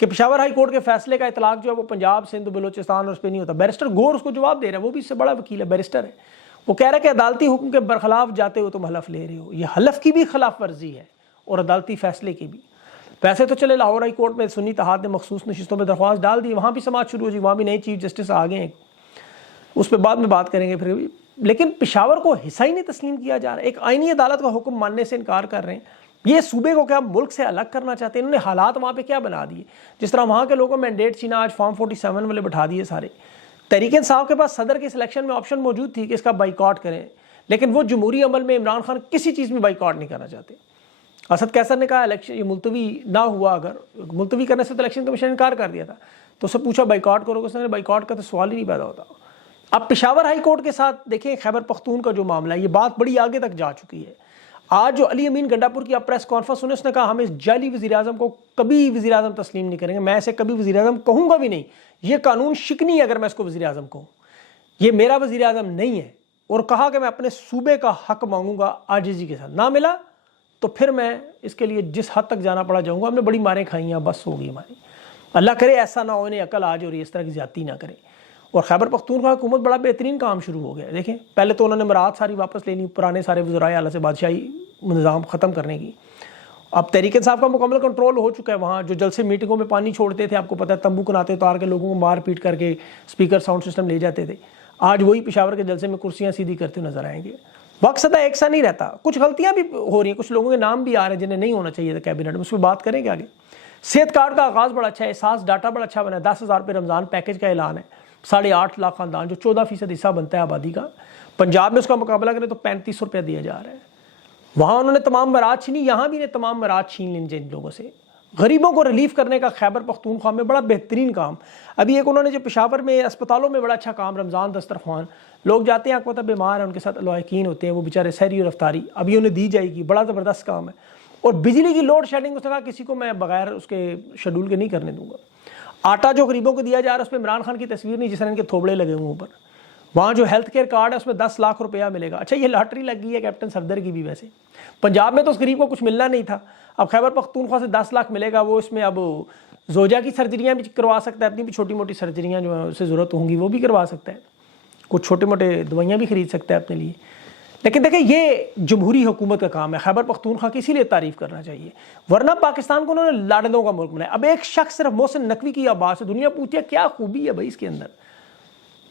کہ Peshawar high court کے فیصلے کا اطلاق جو ہے وہ پنجاب، سندھ، بلوچستان اور اس پہ نہیں ہوتا. بیرسٹر گور اس کو جواب دے رہا ہے، وہ بھی اس سے بڑا وکیل ہے، بیرسٹر ہے. وہ کہہ رہا ہے کہ عدالتی حکم کے برخلاف جاتے ہو تم حلف لے رہے ہو. یہ حلف کی بھی خلاف ورزی ہے اور عدالتی فیصلے کی بھی. ویسے تو چلے لاہور ہائی کورٹ میں سنی اتحاد نے مخصوص نشستوں میں درخواست ڈال دی، وہاں بھی سماعت شروع ہو جی، وہاں بھی نئے چیف جسٹس آ گئے ہیں، اس پہ بعد میں بات کریں گے پھر بھی. لیکن پشاور کو حصہ ہی نہیں تسلیم کیا جا رہا. ایک آئینی عدالت کا حکم ماننے سے انکار کر رہے ہیں. یہ صوبے کو کیا ملک سے الگ کرنا چاہتے ہیں؟ انہوں نے حالات وہاں پہ کیا بنا دیے. جس طرح وہاں کے لوگوں مینڈیٹ چھینا، آج فارم 47 والے بٹھا دیے سارے. تحریک انصاف کے پاس صدر کے سلیکشن میں آپشن موجود تھی کہ اس کا بائیکاٹ کریں، لیکن وہ جمہوری عمل میں عمران خان کسی چیز میں بائیکاٹ نہیں کرنا چاہتے. اسد قیصر نے کہا الیکشن یہ ملتوی نہ ہوا، اگر ملتوی کرنے سے تو الیکشن کمیشن نے انکار کر دیا تھا، تو اسے پوچھا بائیکاٹ کرو، اس نے بائیکاٹ کا تو سوال ہی نہیں پیدا ہوتا. اب پشاور ہائی کورٹ کے ساتھ دیکھیں خیبر پختون کا جو معاملہ ہے، یہ بات بڑی آگے تک جا چکی ہے. آج جو علی امین گنڈا پور کی اب پریس کانفرنس سنے، اس نے کہا ہم اس جعلی وزیر اعظم کو کبھی وزیر اعظم تسلیم نہیں کریں گے، میں اسے کبھی وزیر اعظم کہوں گا بھی نہیں. یہ قانون شکنی ہے اگر میں اس کو وزیر اعظم کہوں، یہ میرا وزیر اعظم نہیں ہے. اور کہا کہ میں اپنے صوبے کا حق مانگوں گا عاجزی کے ساتھ، نہ ملا تو پھر میں اس کے لیے جس حد تک جانا پڑا جاؤں گا. ہم نے بڑی ماریں کھائی ہیں، بس ہو گئی ہماری. اللہ کرے ایسا نہ ہو انہیں عقل آ جائے اور اس طرح کی زیادتی نہ کریں. اور خیبر پختونخوا حکومت بڑا بہترین کام شروع ہو گیا. دیکھیں پہلے تو انہوں نے مراد ساری واپس لے لی، پرانے سارے وزرائے اعلیٰ سے بادشاہی نظام ختم کرنے کی. اب تحریک انصاف کا مکمل کنٹرول ہو چکا ہے. وہاں جو جلسے میٹنگوں میں پانی چھوڑتے تھے، آپ کو پتہ ہے تمبو کناتے اتار کے لوگوں کو مار پیٹ کر کے اسپیکر ساؤنڈ سسٹم لے جاتے تھے، آج وہی پشاور کے جلسے میں کرسیاں سیدھی کرتے نظر آئیں گے. وقت سدا ایک سا نہیں رہتا، کچھ غلطیاں بھی ہو رہی ہیں، کچھ لوگوں کے نام بھی آ رہے ہیں جنہیں نہیں ہونا چاہیے تھا کیبنٹ میں، اس پہ بات کریں گے آگے. صحت کارڈ کا آغاز بڑا اچھا ہے، احساس ڈاٹا بڑا اچھا بنا ہے. 10,000 روپے رمضان پیکج کا اعلان ہے. 8.5 لاکھ خاندان جو 14% حصہ بنتا ہے آبادی کا، پنجاب میں اس کا مقابلہ کریں تو 3500 روپیہ دیا جا رہا ہے. وہاں انہوں نے تمام مراد چھینی، یہاں بھی نے تمام مراد چھین لیں جن لوگوں سے. غریبوں کو ریلیف کرنے کا خیبر پختونخوا میں بڑا بہترین کام. ابھی ایک انہوں نے جو پشاور میں اسپتالوں میں بڑا اچھا کام، رمضان دسترخوان، لوگ جاتے ہیں آپ کو پتہ بیمار ہیں، ان کے ساتھ لواحقین ہوتے ہیں، وہ بیچارے سحری اور افطاری ابھی انہیں دی جائے گی، بڑا زبردست کام ہے. اور بجلی کی لوڈ شیڈنگ، اس نے کہا کسی کو میں بغیر اس کے شیڈول کے نہیں کرنے دوں گا. آٹا جو غریبوں کو دیا جا رہا ہے اس پہ عمران خان کی تصویر نہیں، جس طرح ان کے تھوبڑے لگے ہوئے اوپر. وہاں جو ہیلتھ کیئر کارڈ ہے اس میں 10 لاکھ روپیہ ملے گا. اچھا یہ لاٹری لگ گئی ہے کیپٹن صفدر کی بھی، ویسے پنجاب میں تو اس غریب کو کچھ ملنا نہیں تھا، اب خیبر پختونخوا سے 10 لاکھ ملے گا. وہ اس میں اب زوجہ کی سرجریاں بھی کروا سکتا ہے، اپنی بھی چھوٹی موٹی سرجریاں جو ہیں اسے ضرورت ہوں گی وہ بھی کروا سکتا ہے، کچھ چھوٹے موٹے دوائیاں بھی خرید سکتا ہے اپنے لیے. لیکن دیکھیں یہ جمہوری حکومت کا کام ہے، خیبر پختونخوا کی اسی لیے تعریف کرنا چاہیے، ورنہ پاکستان کو انہوں نے لاڈلوں کا ملک بنایا. اب ایک شخص صرف محسن نقوی کی آواز سے دنیا پوچھتی ہے کیا خوبی ہے بھائی اس کے اندر.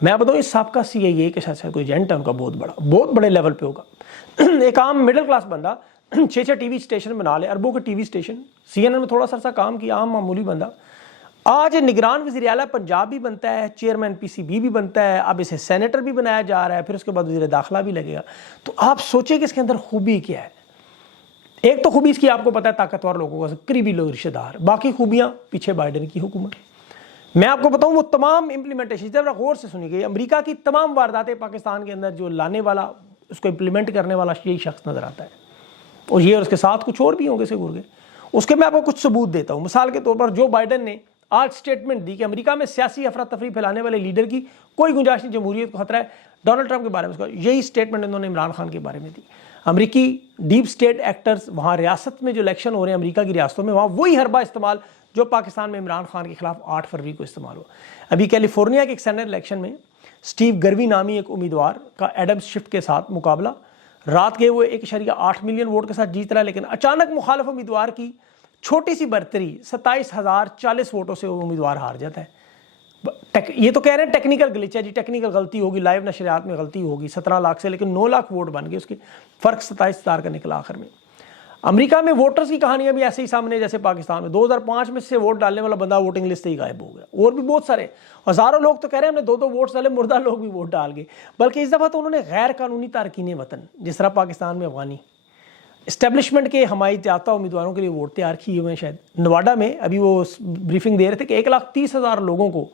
میں بتاؤں اس سابقہ CIA کے ساتھ کوئی ایجنٹ ہے ان کا، بہت بڑے لیول پہ ہوگا. ایک عام مڈل کلاس بندہ 6 ٹی وی اسٹیشن بنا لے، اربوں کے ٹی وی اسٹیشن، CNN میں تھوڑا سا کام کیا، عام معمولی بندہ آج نگران وزیر اعلیٰ پنجاب بھی بنتا ہے، چیئرمین PCB بھی بنتا ہے، اب اسے سینیٹر بھی بنایا جا رہا ہے، پھر اس کے بعد وزیر داخلہ بھی لگے گا. تو آپ سوچیں کہ اس کے اندر خوبی کیا ہے. ایک تو خوبی اس کی آپ کو پتہ ہے طاقتور لوگوں کا، قریبی لوگ، رشتہ دار. باقی خوبیاں پیچھے بائیڈن کی حکومت. میں آپ کو بتاؤں وہ تمام امپلیمنٹیشن، ذرا غور سے سنی گئی، امریکہ کی تمام وارداتیں پاکستان کے اندر جو لانے والا، اس کو امپلیمنٹ کرنے والا یہی شخص نظر آتا ہے. اور یہ اور اس کے ساتھ کچھ اور بھی ہوں گے سے گرگے. اس کے میں آپ کو کچھ ثبوت دیتا ہوں. مثال کے طور پر جو بائیڈن نے آج سٹیٹمنٹ دی کہ امریکہ میں سیاسی افراتفری پھیلانے والے لیڈر کی کوئی گنجائش نہیں، جمہوریت کو خطرہ ہے. ڈونلڈ ٹرمپ کے بارے میں یہی سٹیٹمنٹ انہوں نے عمران خان کے بارے میں دی. امریکی ڈیپ سٹیٹ ایکٹرز وہاں ریاست میں جو الیکشن ہو رہے ہیں امریکہ کی ریاستوں میں، وہاں وہی حربہ استعمال جو پاکستان میں عمران خان کے خلاف 8 فروری کو استعمال ہوا. ابھی کیلیفورنیا کے ایک سینیٹ الیکشن میں اسٹیو گروی نامی ایک امیدوار کا ایڈم شفٹ کے ساتھ مقابلہ، رات کے وہ 1.8 ملین ووٹ کے ساتھ جیت رہا ہے، لیکن اچانک مخالف امیدوار کی چھوٹی سی برتری 27,040 ووٹوں سے وہ امیدوار ہار جاتا ہے. یہ تو کہہ رہے ہیں ٹیکنیکل گلچ ہے جی، ٹیکنیکل غلطی ہوگی، لائیو نشریات میں غلطی ہوگی. 17 لاکھ سے لیکن 9 لاکھ ووٹ بن گئے، اس کے فرق 27,000 کا نکلا آخر میں. امریکہ میں ووٹرز کی کہانیاں بھی ایسے ہی سامنے جیسے پاکستان میں. 2005 میں سے ووٹ ڈالنے والا بندہ ووٹنگ لسٹ سے ہی غائب ہو گیا. اور بھی بہت سارے ہزاروں لوگ تو کہہ رہے ہیں ہم نے 2 ووٹس ڈالے، مردہ لوگ بھی ووٹ ڈال گئے. بلکہ اس دفعہ تو انہوں نے غیر قانونی تارکین وطن، جس طرح پاکستان میں افغانی اسٹیبلشمنٹ کے حمایت یافتہ امیدواروں کے لیے ووٹ تیار کیے ہوئے ہیں. شاید نواڈا میں ابھی وہ بریفنگ دے رہے تھے کہ 1,30,000 لوگوں کو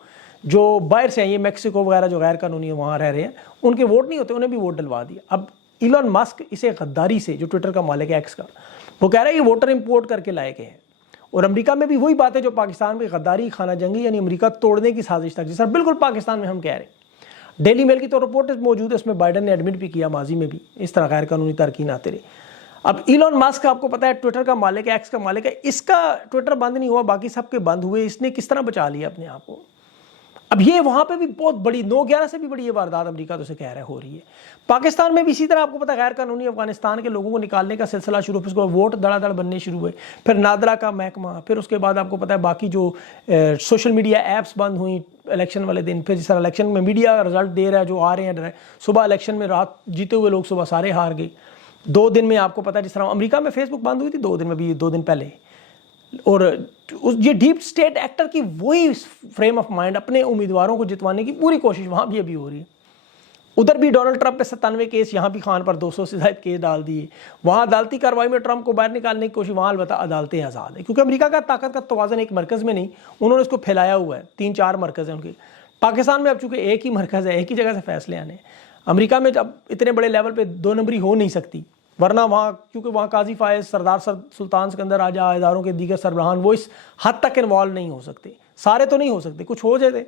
جو باہر سے آئے ہیں، میکسیکو وغیرہ جو غیر قانونی وہاں رہ رہے ہیں، ان کے ووٹ نہیں ہوتے، انہیں بھی ووٹ ڈلوا دیا. اب ایلن مسک اسے غداری سے، جو ٹویٹر کا مالک ہے ایکس کا، وہ کہہ رہا ہے یہ ووٹر امپورٹ کر کے لائے گئے ہیں. اور امریکہ میں بھی وہی بات ہے جو پاکستان میں غداری، خانہ جنگی، یعنی امریکہ توڑنے کی سازش تک، جس طرح بالکل پاکستان میں ہم کہہ رہے ہیں. ڈیلی میل کی تو رپورٹ موجود ہے، اس میں بائیڈن نے ایڈمٹ بھی کیا ماضی میں بھی اس طرح غیر قانونی تارکین آتے رہے. اب ایلون ماسک آپ کو پتا ہے ٹویٹر کا مالک ہے، ایکس کا مالک ہے، اس کا ٹویٹر بند نہیں ہوا، باقی سب کے بند ہوئے، اس نے کس طرح بچا لیا اپنے آپ کو؟ اب یہ وہاں پہ بھی بہت بڑی 9/11 سے بھی بڑی یہ واردات امریکہ تو سے کہہ رہا ہے ہو رہی ہے۔ پاکستان میں بھی اسی طرح آپ کو پتا غیر قانونی افغانستان کے لوگوں کو نکالنے کا سلسلہ شروع، پھر اس کو ووٹ دڑا دڑ بننے شروع ہوئے، پھر نادرا کا محکمہ، پھر اس کے بعد آپ کو پتا ہے باقی جو سوشل میڈیا ایپس بند ہوئیں الیکشن والے دن، پھر جس طرح الیکشن میں میڈیا رزلٹ دے رہا ہے جو آ رہے ہیں، صبح الیکشن میں رات جیتے ہوئے لوگ صبح سارے ہار گئے 2 دن میں۔ آپ کو پتا ہے جس طرح امریکہ میں فیس بک بند ہوئی تھی 2 دن میں، بھی 2 دن پہلے، اور یہ ڈیپ اسٹیٹ ایکٹر کی وہی فریم آف مائنڈ، اپنے امیدواروں کو جتوانے کی پوری کوشش وہاں بھی ابھی ہو رہی ہے۔ ادھر بھی ڈونلڈ ٹرمپ پہ 97 کیس، یہاں بھی خان پر 200 سے زائد کیس ڈال دیے، وہاں عدالتی کارروائی میں ٹرمپ کو باہر نکالنے کی کوشش، وہاں البتہ عدالتیں آزاد ہیں، کیونکہ امریکہ کا طاقت کا توازن ایک مرکز میں نہیں، انہوں نے اس کو پھیلایا ہوا ہے، 3-4 مرکز ہیں ان کے۔ پاکستان میں اب چونکہ ایک ہی مرکز ہے، ایک ہی جگہ سے فیصلے آنے ہیں۔ امریکہ میں اب اتنے بڑے لیول پہ 2 نمبری ہو نہیں سکتی، ورنہ وہاں کیونکہ وہاں قاضی فائز، سردار سلطان سکندر راجہ، اداروں کے دیگر سربراہان وہ اس حد تک انوالو نہیں ہو سکتے، سارے تو نہیں ہو سکتے، کچھ ہو جاتے،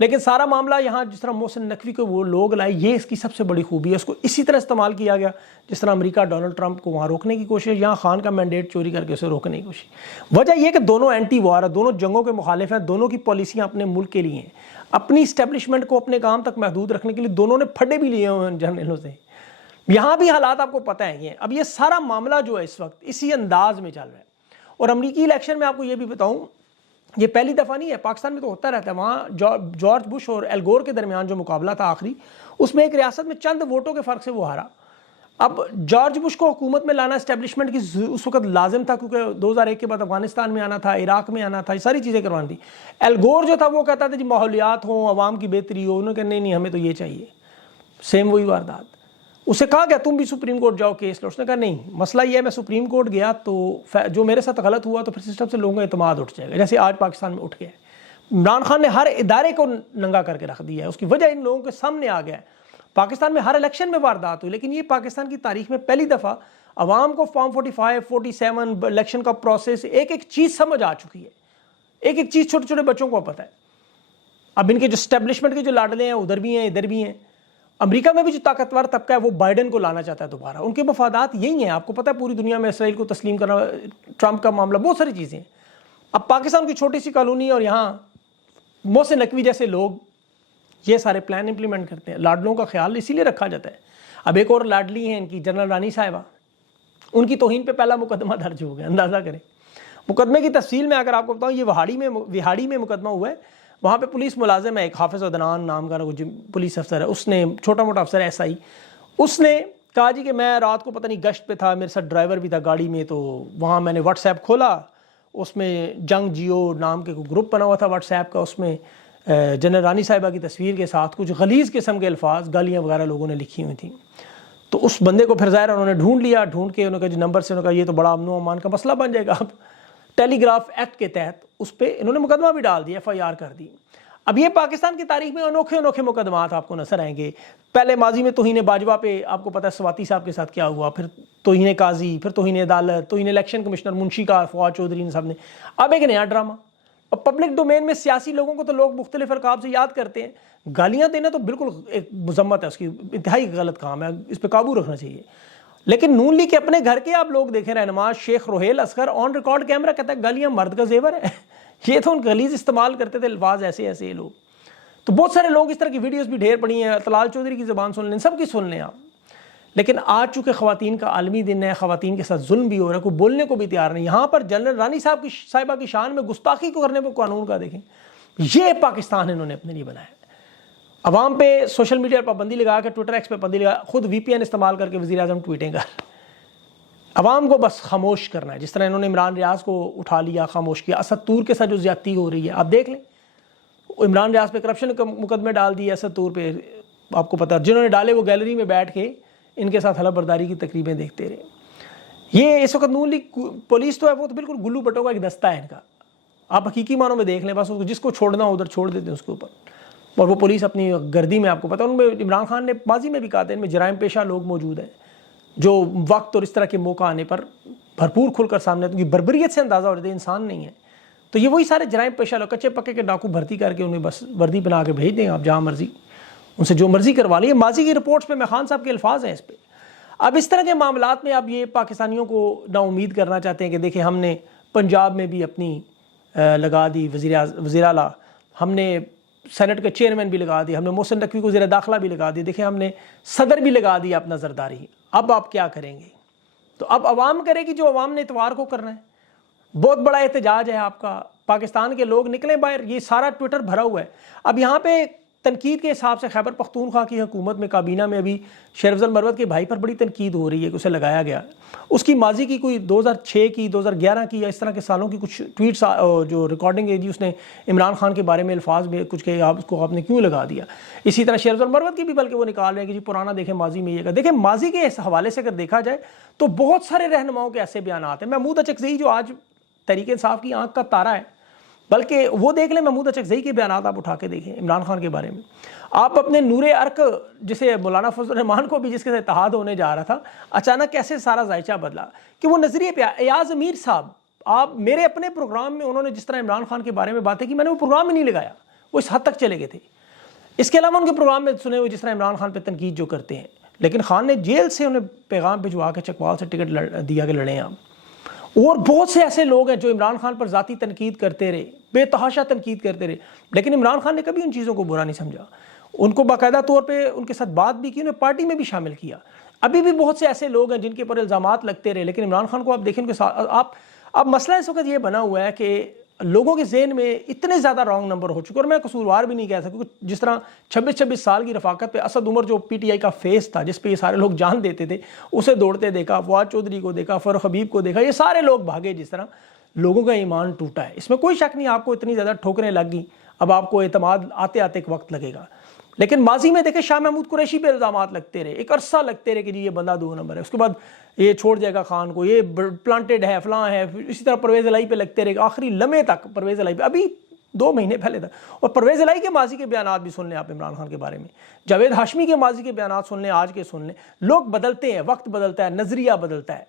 لیکن سارا معاملہ یہاں جس طرح محسن نقوی کو وہ لوگ لائے، یہ اس کی سب سے بڑی خوبی ہے، اس کو اسی طرح استعمال کیا گیا جس طرح امریکہ ڈونلڈ ٹرمپ کو وہاں روکنے کی کوشش، یہاں خان کا مینڈیٹ چوری کر کے اسے روکنے کی کوشش۔ وجہ یہ کہ دونوں اینٹی وار ہیں، دونوں جنگوں کے مخالف ہیں، دونوں کی پالیسیاں اپنے ملک کے لیے ہیں، اپنی اسٹیبلشمنٹ کو اپنے کام تک محدود رکھنے کے لیے دونوں نے پھڈے بھی لیے ہوئے ہیں جرنلوں سے۔ یہاں بھی حالات آپ کو پتہ ہیں، اب یہ سارا معاملہ جو ہے اس وقت اسی انداز میں چل رہا ہے۔ اور امریکی الیکشن میں آپ کو یہ بھی بتاؤں، یہ پہلی دفعہ نہیں ہے، پاکستان میں تو ہوتا رہتا ہے، وہاں جارج بش اور ایل گور کے درمیان جو مقابلہ تھا آخری، اس میں ایک ریاست میں چند ووٹوں کے فرق سے وہ ہارا۔ اب جارج بش کو حکومت میں لانا اسٹیبلشمنٹ کی اس وقت لازم تھا، کیونکہ 2001 کے بعد افغانستان میں آنا تھا، عراق میں آنا تھا، یہ ساری چیزیں کروانی تھی۔ ایل گور جو تھا وہ کہتا تھا جی ماحولیات ہوں، عوام کی بہتری ہو، انہوں نے کہا نہیں ہمیں تو یہ چاہیے، سیم وہی واردات۔ اسے کہا گیا تم بھی سپریم کورٹ جاؤ کیس لو، اس نے کہا نہیں، مسئلہ یہ ہے میں سپریم کورٹ گیا تو جو میرے ساتھ غلط ہوا تو پھر سسٹم سے لوگوں کا اعتماد اٹھ جائے گا، جیسے آج پاکستان میں اٹھ گیا ہے۔ عمران خان نے ہر ادارے کو ننگا کر کے رکھ دیا ہے، اس کی وجہ ان لوگوں کے سامنے آ گیا ہے۔ پاکستان میں ہر الیکشن میں واردات ہوئی، لیکن یہ پاکستان کی تاریخ میں پہلی دفعہ عوام کو فارم 45 47 الیکشن کا پروسیس ایک ایک چیز سمجھ آ چکی ہے، ایک ایک چیز چھوٹے چھوٹے بچوں کو پتہ ہے۔ اب ان کے جو اسٹیبلشمنٹ کے جو لاڈلے ہیں ادھر بھی ہیں ادھر بھی ہیں۔ امریکہ میں بھی جو طاقتور طبقہ ہے وہ بائیڈن کو لانا چاہتا ہے دوبارہ، ان کے مفادات یہی ہیں، آپ کو پتہ ہے پوری دنیا میں اسرائیل کو تسلیم کرنا، ٹرمپ کا معاملہ، بہت ساری چیزیں ہیں۔ اب پاکستان کی چھوٹی سی کالونی اور یہاں محسن نقوی جیسے لوگ یہ سارے پلان امپلیمنٹ کرتے ہیں، لاڈلوں کا خیال اسی لیے رکھا جاتا ہے۔ اب ایک اور لاڈلی ہیں ان کی جنرل رانی صاحبہ، ان کی توہین پہ پہلا مقدمہ درج ہو گیا، اندازہ کریں۔ مقدمے کی تفصیل میں اگر آپ کو بتاؤں، یہ وہاڑی میں مقدمہ ہوا ہے، وہاں پہ پولیس ملازم ہے ایک حافظ عدنان نام کا پولیس افسر ہے، اس نے چھوٹا موٹا افسر ایس آئی، اس نے کہا جی کہ میں رات کو پتہ نہیں گشت پہ تھا، میرے ساتھ ڈرائیور بھی تھا گاڑی میں، تو وہاں میں نے واٹس ایپ کھولا، اس میں جنگ جیو نام کے گروپ بنا ہوا تھا واٹس ایپ کا، اس میں جنرل رانی صاحبہ کی تصویر کے ساتھ کچھ غلیظ قسم کے الفاظ گالیاں وغیرہ لوگوں نے لکھی ہوئی تھیں۔ تو اس بندے کو پھر ظاہر انہوں نے ڈھونڈ لیا، ڈھونڈ کے انہوں نے کہا جی نمبر سے، انہوں نے کہا یہ تو بڑا امن و امان کا مسئلہ بن جائے گا، اب ٹیلی گراف ایکٹ کے تحت اس پہ انہوں نے مقدمہ بھی ڈال دیا، FIR کر دی۔ اب یہ پاکستان کی تاریخ میں انوکھے مقدمات آپ کو نظر آئیں گے۔ پہلے ماضی میں توہین باجوہ پہ آپ کو پتہ ہے سواتی صاحب کے ساتھ کیا ہوا، پھر توہین قاضی، پھر توہین عدالت، توہین الیکشن کمشنر منشی کا فواد چودھری صاحب نے، اب ایک نیا ڈرامہ۔ اب پبلک ڈومین میں سیاسی لوگوں کو تو لوگ مختلف القاب سے یاد کرتے ہیں، گالیاں دینا تو بالکل ایک مذمت ہے، اس کی انتہائی غلط کام ہے، اس پہ قابو رکھنا چاہیے۔ لیکن نون لیگ کے اپنے گھر کے آپ لوگ دیکھیں، رہنما شیخ Rohail Asghar on record camera کہتا ہے گالیاں مرد کا زیور ہے، یہ تو ان غلیظ استعمال کرتے تھے الفاظ ایسے یہ لوگ۔ تو بہت سارے لوگ اس طرح کی ویڈیوز بھی ڈھیر پڑی ہیں، طلال چودھری کی زبان سن لیں، سب کی سن لیں آپ۔ لیکن آج چونکہ خواتین کا عالمی دن ہے، خواتین کے ساتھ ظلم بھی ہو رہا ہے، کوئی بولنے کو بھی تیار نہیں۔ یہاں پر جنرل رانی صاحبہ کی شان میں گستاخی کو کرنے پہ قانون کا دیکھیں، یہ پاکستان انہوں نے اپنے لیے بنایا ہے۔ عوام پہ سوشل میڈیا پر پابندی لگا کے، ٹویٹر ایکس پہ پابندی لگا، خود VPN استعمال کر کے وزیر اعظم ٹویٹیں کر عوام کو بس خاموش کرنا ہے، جس طرح انہوں نے عمران ریاض کو اٹھا لیا، خاموش کیا۔ اسد طور کے ساتھ جو زیادتی ہو رہی ہے آپ دیکھ لیں، عمران ریاض پہ کرپشن کا مقدمے ڈال دیے، اسد طور پہ آپ کو پتہ، جنہوں نے ڈالے وہ گیلری میں بیٹھ کے ان کے ساتھ حلف برداری کی تقریبیں دیکھتے رہے۔ یہ اس وقت نون لیگ پولیس تو ہے، وہ تو بالکل گلو بٹوں کا ایک دستہ ہے ان کا، آپ حقیقی معنوں میں دیکھ لیں، بس جس کو چھوڑنا ادھر چھوڑ دیتے ہیں اس کے اوپر، اور وہ پولیس اپنی گردی میں، آپ کو پتہ ان میں عمران خان نے ماضی میں بھی کہا تھا ان میں جرائم پیشہ لوگ موجود ہیں جو وقت اور اس طرح کے موقع آنے پر بھرپور کھل کر سامنے آتے ہیں، کیونکہ بربریت سے اندازہ ہو رہا ہے انسان نہیں ہے، تو یہ وہی سارے جرائم پیشہ لوگ کچے پکے کے ڈاکو بھرتی کر کے انہیں بس وردی بنا کے بھیج دیں، آپ جہاں مرضی ان سے جو مرضی کروا لیے۔ ماضی کی رپورٹس پہ میں خان صاحب کے الفاظ ہیں اس پہ۔ اب اس طرح کے معاملات میں اب یہ پاکستانیوں کو نا امید کرنا چاہتے ہیں کہ دیکھیں ہم نے پنجاب میں بھی اپنی لگا دی وزیر اعلیٰ، ہم نے سینٹ کا چیئرمین بھی لگا دی، ہم نے محسن نقوی کو وزیر داخلہ بھی لگا دی، دیکھیں ہم نے صدر بھی لگا دیا اپنا زرداری، اب آپ کیا کریں گے؟ تو اب عوام کرے گی جو عوام نے اتوار کو کرنا ہے۔ بہت بڑا احتجاج ہے آپ کا، پاکستان کے لوگ نکلیں باہر، یہ سارا ٹویٹر بھرا ہوا ہے۔ اب یہاں پہ تنقید کے حساب سے خیبر پختونخوا کی حکومت میں کابینہ میں ابھی شیر افضل مروت کے بھائی پر بڑی تنقید ہو رہی ہے کہ اسے لگایا گیا، اس کی ماضی کی کوئی 2006 کی 2011 کی یا اس طرح کے سالوں کی کچھ ٹویٹس جو ریکارڈنگ ہے جی، اس نے عمران خان کے بارے میں الفاظ میں کچھ کہ آپ کو آپ نے کیوں لگا دیا۔ اسی طرح شیر افضل مروت کی بھی بلکہ وہ نکال رہے ہیں کہ جی پرانا دیکھیں ماضی میں یہ، دیکھیں ماضی کے اس حوالے سے اگر دیکھا جائے تو بہت سارے رہنماؤں کے ایسے بیانات ہیں۔ محمود اچکزئی جو آج تحریک انصاف کی آنکھ کا تارا ہے، بلکہ وہ دیکھ لیں محمود اچکزئی کے بیانات آپ اٹھا کے دیکھیں عمران خان کے بارے میں۔ آپ اپنے نور ارق جسے مولانا فضل الرحمان کو بھی جس کے ساتھ اتحاد ہونے جا رہا تھا، اچانک کیسے سارا ذائچہ بدلا کہ وہ نظریے پہ ایاز امیر صاحب، آپ میرے اپنے پروگرام میں انہوں نے جس طرح عمران خان کے بارے میں باتیں کی، میں نے وہ پروگرام میں نہیں لگایا، وہ اس حد تک چلے گئے تھے۔ اس کے علاوہ ان کے پروگرام میں سنے ہوئے جس طرح عمران خان پہ تنقید جو کرتے ہیں، لیکن خان نے جیل سے انہیں پیغام بھجوا کے چکوال سے ٹکٹ دیا کہ لڑیں آپ۔ اور بہت سے ایسے لوگ ہیں جو عمران خان پر ذاتی تنقید کرتے رہے، بے تحاشا تنقید کرتے رہے، لیکن عمران خان نے کبھی ان چیزوں کو برا نہیں سمجھا، ان کو باقاعدہ طور پہ ان کے ساتھ بات بھی کی، انہیں پارٹی میں بھی شامل کیا۔ ابھی بھی بہت سے ایسے لوگ ہیں جن کے پر الزامات لگتے رہے، لیکن عمران خان کو آپ دیکھیں ان کے ساتھ اب مسئلہ اس وقت یہ بنا ہوا ہے کہ لوگوں کے ذہن میں اتنے زیادہ رانگ نمبر ہو چکے، اور میں قصوروار بھی نہیں کہہ سکتا، جس طرح 26 سال کی رفاقت پہ اسد عمر جو پی ٹی آئی کا فیس تھا جس پہ یہ سارے لوگ جان دیتے تھے، اسے دوڑتے دیکھا، فواد چودھری کو دیکھا، فاروق حبیب کو دیکھا، یہ سارے لوگ بھاگے، جس طرح لوگوں کا ایمان ٹوٹا ہے۔ اس میں کوئی شک نہیں، آپ کو اتنی زیادہ ٹھوکریں لگ گئیں، اب آپ کو اعتماد آتے آتے ایک وقت لگے گا۔ لیکن ماضی میں دیکھیں شاہ محمود قریشی پہ الزامات لگتے رہے، ایک عرصہ لگتے رہے کہ جی یہ بندہ 2 نمبر ہے، اس کے بعد یہ چھوڑ جائے گا خان کو، یہ پلانٹڈ ہے، فلاں ہے، اسی طرح پرویز الہی پہ لگتے رہے، آخری لمحے تک پرویز الہی پہ، ابھی 2 مہینے پہلے تک۔ اور پرویز الہی کے ماضی کے بیانات بھی سن لیں آپ عمران خان کے بارے میں، جاوید ہاشمی کے ماضی کے بیانات سن لیں، آج کے سن لیں۔ لوگ بدلتے ہیں، وقت بدلتا ہے، نظریہ بدلتا ہے،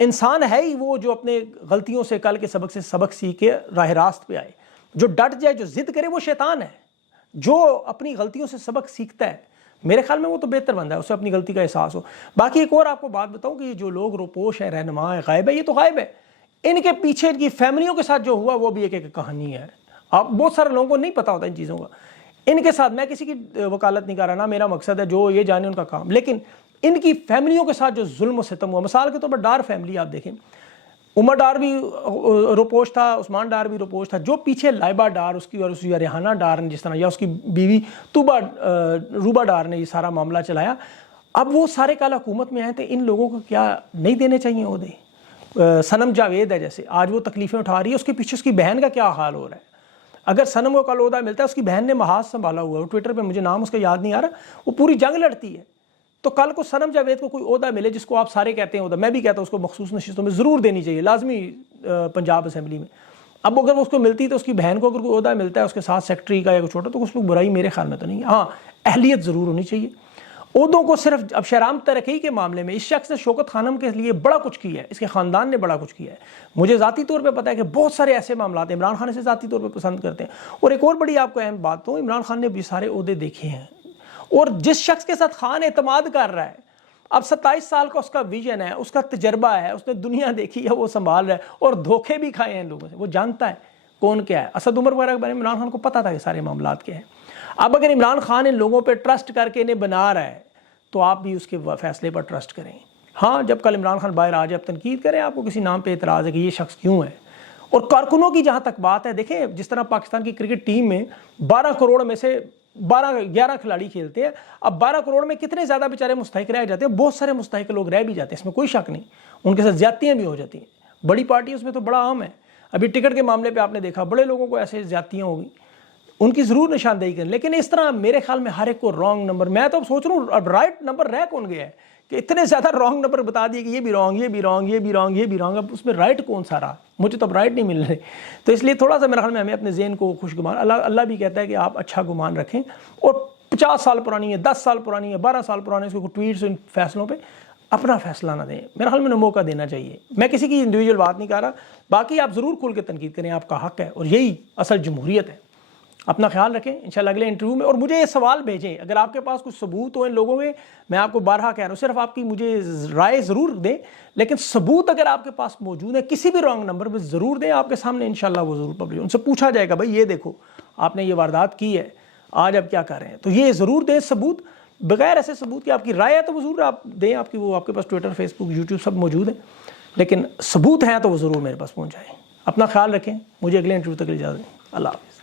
انسان ہے ہی وہ جو اپنے غلطیوں سے کل کے سبق سے سبق سیکھ کے راہ راست پہ آئے، جو ڈٹ جائے، جو ضد کرے، وہ شیطان ہے۔ جو اپنی غلطیوں سے سبق سیکھتا ہے، میرے خیال میں وہ تو بہتر بندہ ہے، اسے اپنی غلطی کا احساس ہو۔ باقی ایک اور آپ کو بات بتاؤں کہ یہ جو لوگ روپوش ہیں، رہنما ہے، غائب ہے، یہ تو غائب ہے، ان کے پیچھے ان کی فیملیوں کے ساتھ جو ہوا وہ بھی ایک کہانی ہے۔ آپ بہت سارے لوگوں کو نہیں پتا ہوتا ان چیزوں کا، ان کے ساتھ میں کسی کی وکالت نہیں کر رہا، نہ میرا مقصد ہے، جو یہ جانے ان کا کام، لیکن ان کی فیملیوں کے ساتھ جو ظلم و ستم ہوا، مثال کے طور پر ڈار فیملی آپ دیکھیں، عمر ڈار بھی روپوش تھا، عثمان ڈار بھی روپوش تھا، جو پیچھے لائبہ ڈار اس کی اور اس یا ریحانہ ڈار نے جس طرح، یا اس کی بیوی روبا ڈار نے یہ سارا معاملہ چلایا، اب وہ سارے کال حکومت میں آئے تھے، ان لوگوں کو کیا نہیں دینے چاہیے عہدے؟ صنم جاوید ہے جیسے، آج وہ تکلیفیں اٹھا رہی ہے، اس کے پیچھے اس کی بہن کا کیا حال ہو رہا ہے؟ اگر صنم کو کل عہدہ ملتا ہے، اس کی بہن نے محاذ سنبھالا ہوا ہے، وہ ٹویٹر پہ مجھے نام اس کا یاد نہیں آ رہا، وہ پوری جنگ لڑتی ہے، تو کل کو صنم جاوید کو کوئی عہدہ ملے جس کو آپ سارے کہتے ہیں عہدہ، میں بھی کہتا ہوں اس کو مخصوص نشستوں میں ضرور دینی چاہیے، لازمی پنجاب اسمبلی میں۔ اب اگر وہ اس کو ملتی تو اس کی بہن کو اگر کوئی عہدہ ملتا ہے اس کے ساتھ سیکٹری کا یا کچھ چھوٹا، تو اس میں برائی میرے خیال میں تو نہیں ہے۔ ہاں اہلیت ضرور ہونی چاہیے عہدوں کو صرف۔ اب شہرام ترکی کے معاملے میں اس شخص نے شوکت خانم کے لیے بڑا کچھ کیا ہے، اس کے خاندان نے بڑا کچھ کیا ہے، مجھے ذاتی طور پہ پتا ہے کہ بہت سارے ایسے معاملات عمران خان سے ذاتی طور پہ پسند کرتے ہیں۔ اور ایک اور بڑی آپ کو اہم بات تو، عمران خان نے بھی سارے عہدے دیکھے ہیں، اور جس شخص کے ساتھ خان اعتماد کر رہا ہے، اب 27 سال کا اس کا ویژن ہے، اس کا تجربہ ہے، اس نے دنیا دیکھی ہے، وہ سنبھال رہا ہے، اور دھوکے بھی کھائے ہیں لوگوں سے، وہ جانتا ہے کون کیا ہے۔ اسد عمر وغیرہ کے بارے میں عمران خان کو پتا تھا کہ سارے معاملات کیا ہیں۔ اب اگر عمران خان ان لوگوں پہ ٹرسٹ کر کے انہیں بنا رہا ہے تو آپ بھی اس کے فیصلے پر ٹرسٹ کریں۔ ہاں جب کل عمران خان باہر آ جائے، اب تنقید کریں، آپ کو کسی نام پہ اعتراض ہے کہ یہ شخص کیوں ہے۔ اور کارکنوں کی جہاں تک بات ہے، دیکھیں جس طرح پاکستان کی کرکٹ ٹیم میں 12 کروڑ میں سے 11 کھلاڑی کھیلتے ہیں، اب 12 کروڑ میں کتنے زیادہ بیچارے مستحق رہ جاتے ہیں، بہت سارے مستحق لوگ رہ بھی جاتے ہیں، اس میں کوئی شک نہیں، ان کے ساتھ زیادتیاں بھی ہو جاتی ہیں، بڑی پارٹی اس میں تو بڑا عام ہے۔ ابھی ٹکٹ کے معاملے پہ آپ نے دیکھا بڑے لوگوں کو ایسے زیادتیاں ہو گئی، ان کی ضرور نشاندہی کریں، لیکن اس طرح میرے خیال میں ہر ایک کو رانگ نمبر، میں تو اب سوچ رہا ہوں اب رائٹ نمبر رہ کون گیا ہے کہ اتنے زیادہ رانگ نمبر بتا دیے کہ یہ بھی رانگ، یہ بھی رانگ، یہ بھی رانگ، یہ بھی رانگ، اب اس میں رائٹ کون سا رہا؟ مجھے تو اب رائٹ نہیں مل رہے۔ تو اس لیے تھوڑا سا میرے خیال میں ہمیں اپنے ذہن کو خوش گمان، اللہ بھی کہتا ہے کہ آپ اچھا گمان رکھیں، اور 50 سال پرانی ہے، 10 سال پرانی ہے، 12 سال پرانے اس کو ٹویٹس ان فیصلوں پہ اپنا فیصلہ نہ دیں، میرے خیال میں موقع دینا چاہیے۔ میں کسی کی انڈیویجول بات نہیں کر رہا، باقی آپ ضرور کھل کے تنقید کریں، آپ کا حق ہے، اور یہی اصل جمہوریت ہے۔ اپنا خیال رکھیں انشاءاللہ اگلے انٹرویو میں. اور مجھے یہ سوال بھیجیں اگر آپ کے پاس کچھ ثبوت ہو ان لوگوں کے. میں آپ کو بارہا کہہ رہا ہوں صرف آپ کی مجھے رائے ضرور دیں, لیکن ثبوت اگر آپ کے پاس موجود ہے کسی بھی رانگ نمبر پہ ضرور دیں. آپ کے سامنے انشاءاللہ وہ ضرور پبلش, ان سے پوچھا جائے گا بھائی یہ دیکھو آپ نے یہ واردات کی ہے, آج آپ کیا کر رہے ہیں, تو یہ ضرور دیں ثبوت. بغیر ایسے ثبوت کہ آپ کی رائے ہے تو وہ ضرور آپ دیں, آپ کی وہ آپ کے پاس ٹویٹر, فیس بک, یوٹیوب سب موجود ہیں, لیکن ثبوت ہیں تو وہ ضرور میرے پاس پہنچ جائیں. اپنا خیال رکھیں, مجھے اگلے انٹرویو تک اجازت دیں. اللہ حافظ.